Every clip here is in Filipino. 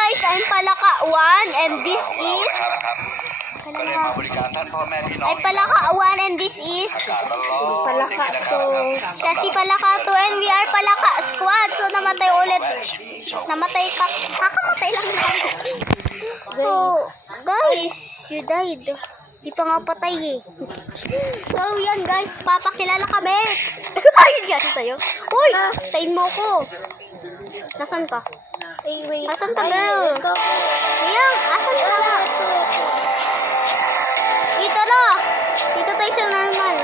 guys, I'm Palaka 1 and this is ay Palaka 1 and this is Palaka to. siya si Palaka 2 and we are Palaka Squad. So namatay ulit. Namatay ka. Kakamatay lang natin. So guys, you died. Di pa nga patay eh. So yan guys, papakilala kami. Ayun yan sa'yo. Uy, tayin mo ko. Nasaan ka? Ay, wait. Asan ka, girl? Ayan, asan ka nga? Dito na. Dito tayo sa normal.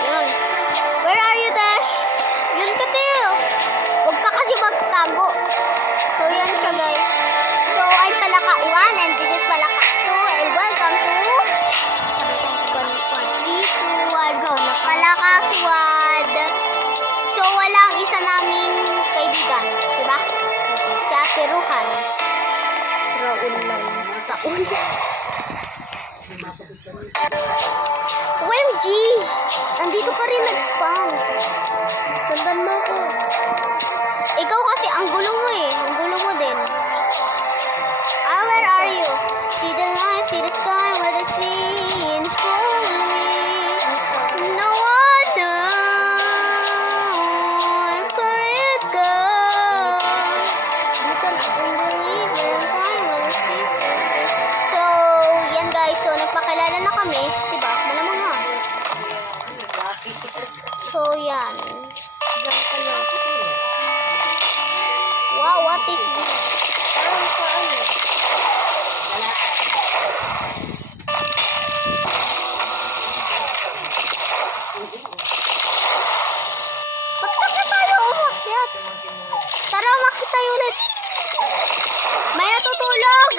Ayan. Where are you, Dash? Yun ka, Teo. Huwag ka kasi magtago. So, yan siya, guys. So, I'm Palaka 1 and this is Palaka 2 and welcome to 3, 2, 1, go. Palaka Squad. So, walang isa naming kaibigan. Diba? Si Ate Ruhan. Raul lang. Raul. OMG! Andito ka rin nag-spawn. Sundan mo ako. Ikaw kasi ang gulo mo eh. Ang gulo mo din. Ah, where are you? See the light, see the sky, where the sea is falling. No one knows where it goes. Dito na. In the evening time when the sea sets. So, yan guys. So, nagpakilala na kami. Diba? Malamang nga. So, yan. Diyan ka na. Wow, what is this? Parang sa ano. Ba't kasi tayo umakyat? Tara, umakyat tayo ulit. May natutulog.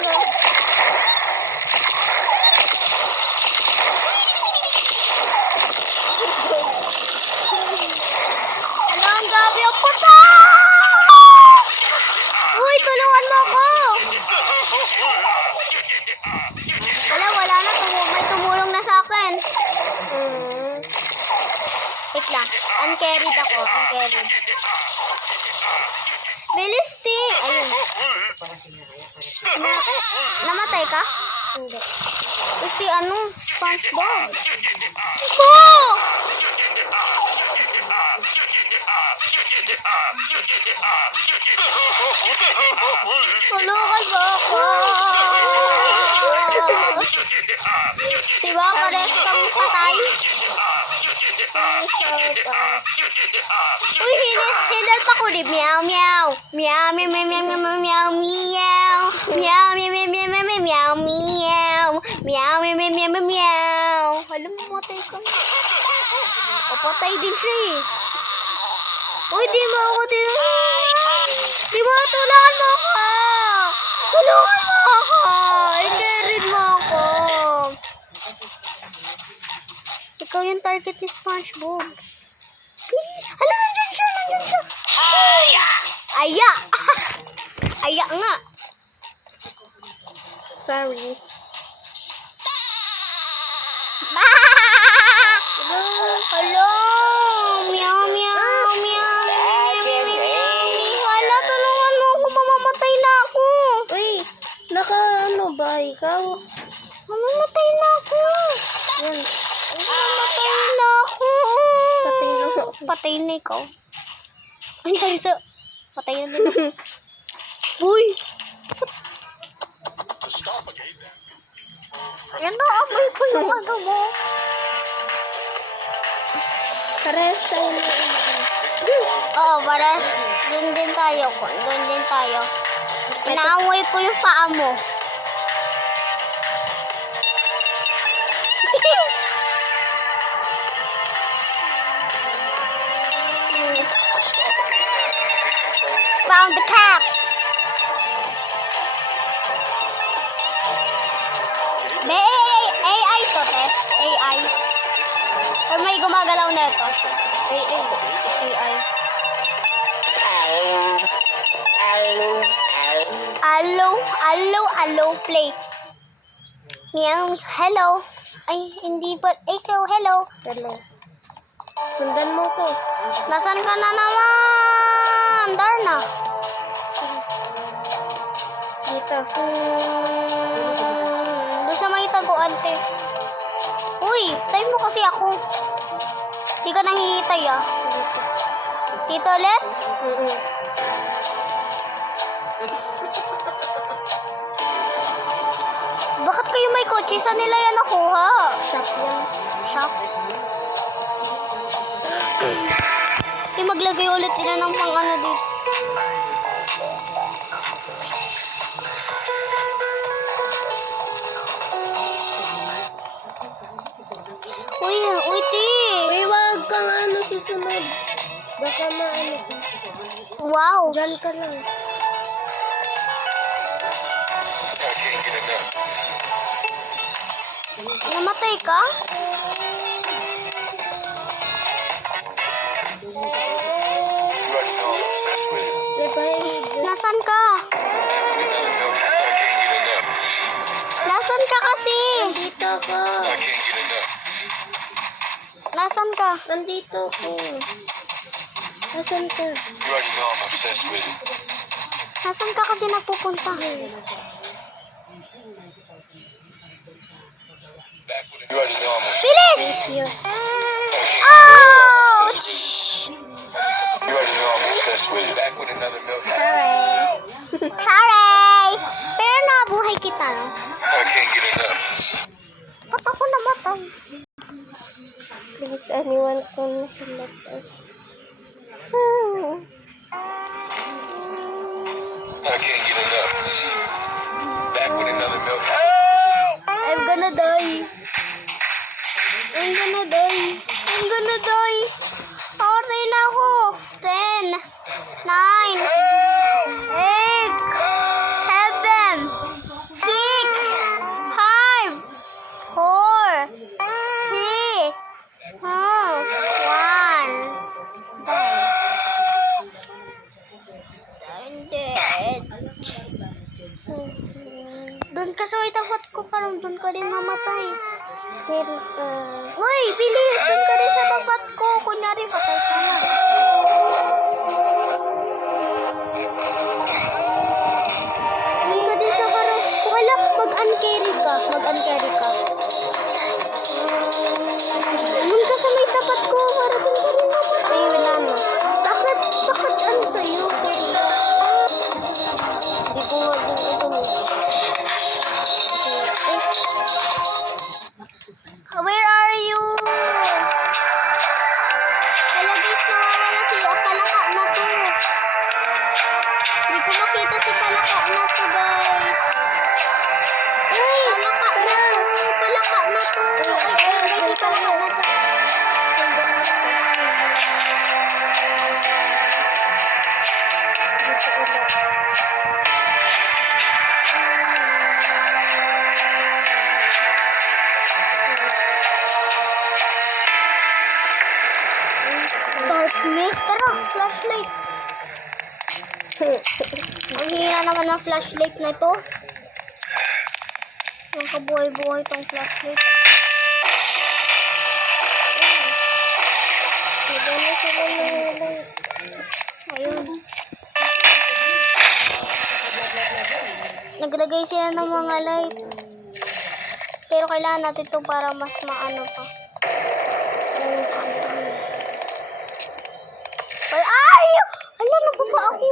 Ano, ang gabi ang puta! Uy, tulungan mo ako! Wala na. May tumulong na sa akin. Wait lang. Uncarried ako. Uncarried. Bilis, T! Ayun. Namatay ka? Hindi. Kasi ano? SpongeBob. Oh! Tulungan mo ako! Diba? Pares kang patay? Uy, hinal pa ko rin. Meow, meow. Meow, meow, meow, meow, meow, meow, meow. Meow, meow, meow, meow, meow, meow, meow. Meow, meow, meow, meow, meow, meow. Alam mo, matay ka. O, patay din siya eh. Uy, di mo ako tinulungan. Di mo, tulungan mo ako. Tulungan mo ako. I-carried mo ako. Ikaw yung target ni SpongeBob. Hala, nandiyan siya. Aya! Aya nga. Sorry. Hello! Meow, meow, meow, meow, meow, meow. Hala, tulungan mo ako. Mamamatay na ako. Uy, ano ba ikaw? Mamamatay na ako. Yan. Mamamatay na ako. Patay na ako. Patay na ikaw. Ay, Tarisa. Patay na din ako. Uy! Yan na, amoy ko yung ano mo. Pares sa inyo. Oo, para doon din tayo. Doon din tayo. Inaamoy ko yung paa mo. Found the cap. May AI to, Tess. AI. Or may gumagalaw na ito. AI. Hello, play. Meow, hello. Ay, hindi ba? Ikaw, hello. Hello. Sundan mo ko. Nasaan ka na naman? Darna. Dito. Doon sa may taguan, te. Uy, time mo kasi ako. Di ka nahihitay, ah. Dito. Dito ulit? Mm-mm. Bakit kayo may kotse? Saan nila yan nakuha? Shop yan. Shop. Maglagay ulit sila ng pang ano dito. Uy, ti. Uy, wag kang ano susunod. Baka maano. Wow. Diyan ka lang. Namatay ka? Diba? Nasaan ka? Nasaan ka kasi? Nandito ako. Nasaan ka? Nandito ako. Nasaan ka? Nasaan ka kasi nagpupunta? Bilis! Thank you. Ouch! Sorry! Pero nabuhay kita, no? Ba't ako namatay? Please, anyone can help us. I'm gonna die. I'm gonna die. I'm gonna die. Patay na ako. 10, 9, 8, 7, 6, 5, 4, 3, 1. Doon ka sa itapat ko, parang doon ka rin mamatay. Help us. Uy, bilis! Doon ka rin sa tapat ko. Kunyari, patay ka na. Doon ka din sa parang, wala, mag-uncarry ka. Mag-uncarry ka. Doon ka sa may tapat ko, para doon ka rin mamatay. Ay, wala na. Bakit ano sa'yo? Hindi ko nga din ito mo. Where are you? Hala guys, nawawala si Palaka na to. Hindi ko makita si Palaka na to, guys. Uy! Palaka na to! Palaka na to! Ay, ayun guys, si Palaka na to. Dito ulit. Darkness, tara, flashlight. Ang hira naman ng flashlight na ito. Ang kabuhay-buhay itong flashlight. Nagano sa mga Ayun. Naglagay sila ng mga light. Pero kailangan natin ito para mas maano pa. Ay! Hala, nababa ako.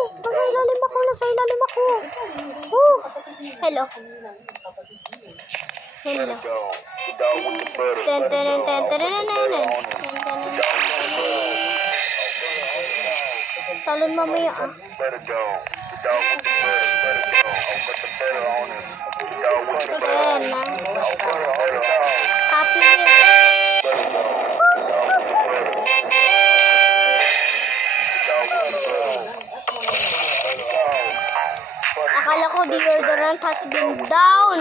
Nasa ilalim ako. Hello. Ten, ten, ten, ten, ten, ten, ten. Talon mamaya ah. Ayan na. Copy it. Akala ko deodorant has been down.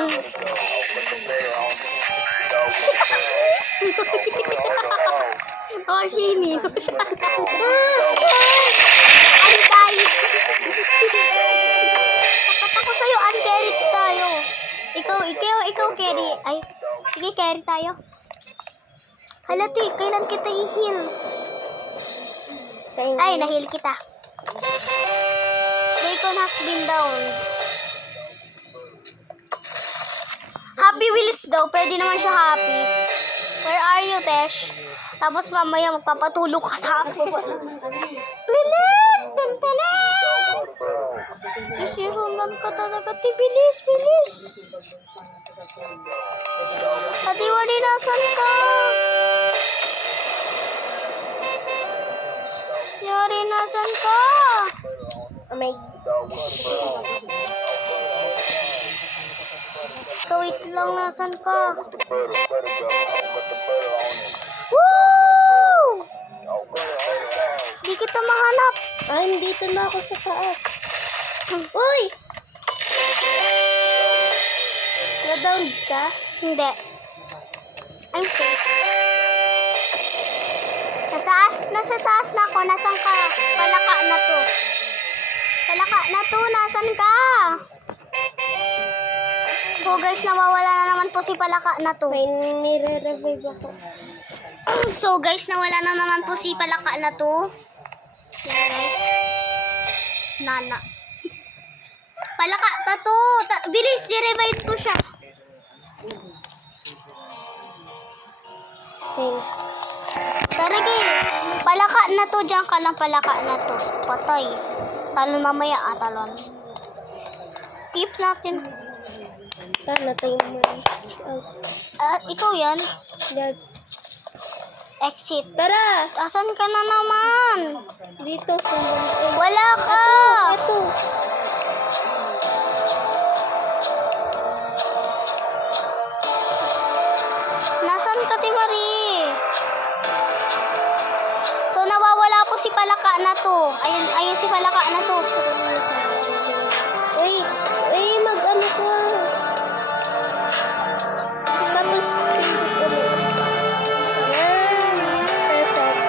Oh, Shini. Ang dali. Tapat ako sa'yo, un-carry tayo. Ikaw carry. Ay, sige, carry tayo. Halati, kailan kita i-heal? Ay, na-heal kita. Bacon has been down. Tesh daw, pwede naman siya happy. Where are you, Tesh? Tapos mamaya magpapatulog ka sa akin. Bilis! Tantanan! Tesh, sundan ka talaga. Bilis, bilis! Ate Wari, nasan ka? Yari, nasan ka? May... Wait lang, nasan ka? Woo! Di kita mahanap. Ay, dito na ako sa taas. Uy! Na-down ka? Hindi. I'm safe. Nasa taas na ako. Nasaan ka? Palaka na to. Palaka na to. Nasaan ka? So guys, nawawala na naman po si Palaka na to. May nire-revive ako. So guys, nawala na naman po si Palaka na to. Yan guys. Nana. Palaka na to. Bilis, i-revive ko siya. Okay. Tara gay. Palaka na to. Diyan ka lang, Palaka na to. Patay. Talon mamaya, talon. Keep natin. Natay mo. Ikaw yan. Yes. Exit. Tara! Asan ka na naman? Dito, sundan. Wala ka. Ito. Nasaan ka, Timari? So, nawawala po si Palaka na to. Ayun si Palaka na to. Uy, mag-ano ka. Tapos, yan. Perfect.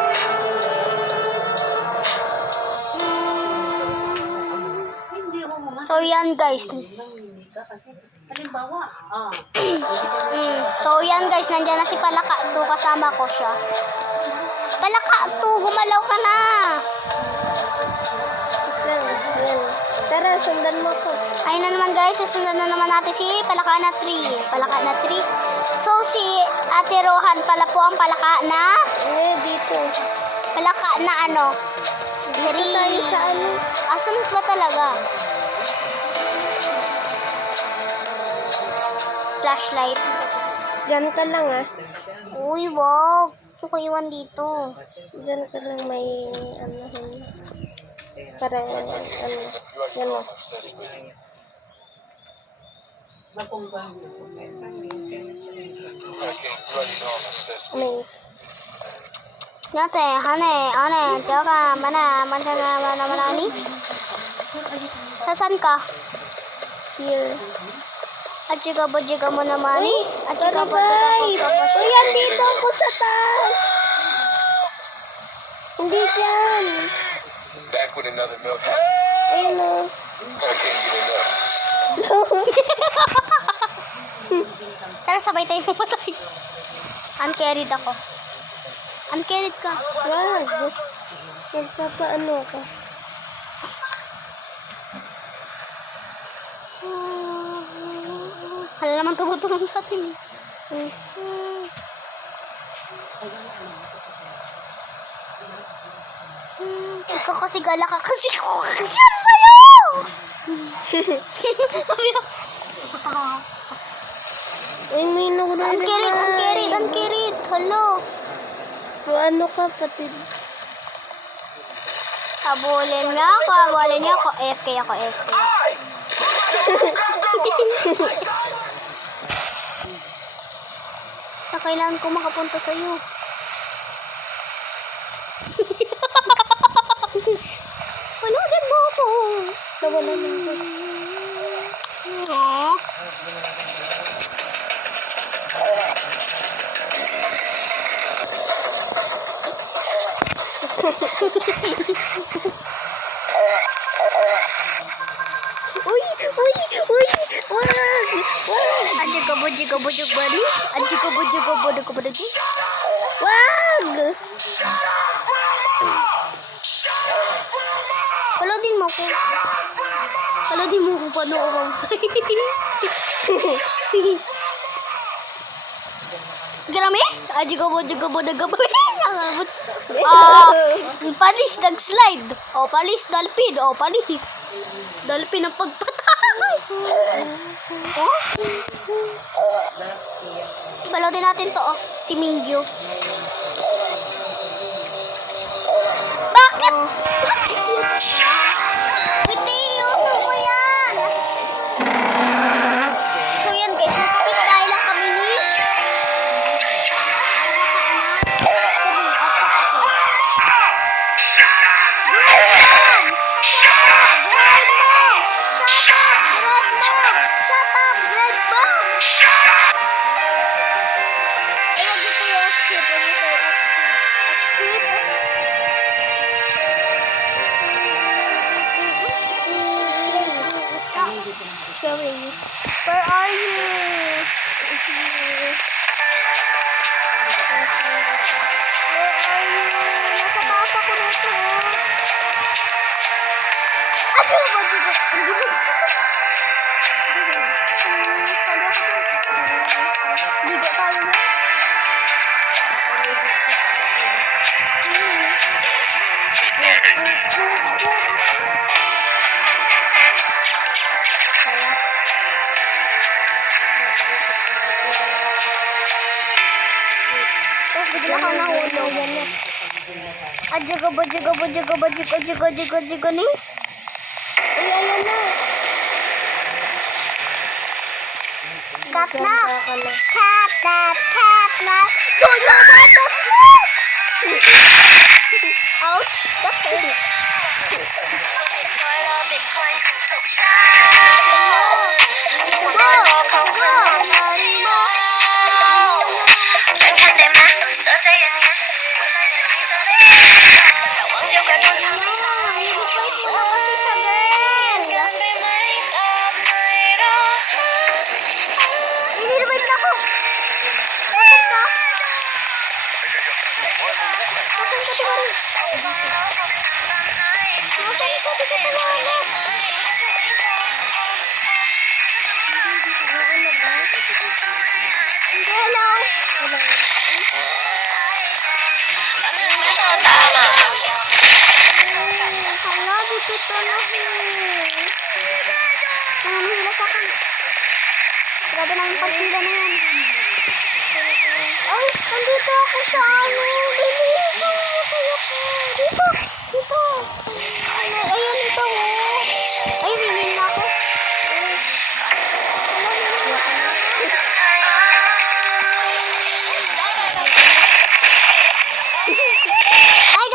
So, yan guys. So, yan guys. Nandiyan na si Palaka to. Kasama ko siya. Palaka to. Gumalaw ka na. Yan. Tara, sundan mo ko. Ayun na naman guys. Susunod na naman natin si Palaka na 3. Palaka na 3. So, si Ate Rohan pala po ang Palaka na Dito. Palaka na ano? Dito tayo sa ano. Asan ba talaga? Flashlight. Diyan ka lang Uy, wow. Gusto ko iwan dito. Diyan ka lang may ano. Para ano. Yan o. May. Nyate, ane, jaga, mana ni? Nasaan ka? Here. Ajiga mo naman ni? Ajiga Revive! Uy, andito ako sa taas! Hindi dyan! Back with another milk. Ayun o. I can't get enough. Tara, sabay tayo pumatay. Uncarried ako. Uncarried ka. Wag. Magpapaano ako. Hala naman tumutulong sa atin. Ikaw kasi gala ka kasi share sa'yo! Ay, may nagre-revive. Uncarried. Hello. Ano ka, patid? Habulin niya ako. AFK ako. Kailangan ko makapunta sa'yo. Panoodin mo ako. Nawala na ako. Uy! Wag! Ajiga-bujig bari. Ajiga-bujig. Wag! Palodin mo ko. Paano ako mamatay? Grami? Jigabo, nagabo. Nakabot. Palis, nag-slide. Palis, dalpin. Palis. Dalpin ang pagpatay. Balotin natin to, si Mingyu. Bakit? Hindi, uso mo yan. So yan guys, matapit dahil lang kami ni Sorry. Where are you? Where are you? Nasa taas ako nito. Ano ba dito? Ligo tayo na. Bigla ka nahulog. Jigo ning. Ay, ayan na. Catnap. Tulo batas na! Ouch, that hurts. Ini-revive na ako. Nasaan ka? Nasaan ka, Tiwari? Nasaan ka, Tiwari? Hello. Hala, dito na. Nanghihila sa akin. Grabe na yung pagtila na yan. Ay, nandito ako sa ano. Dito.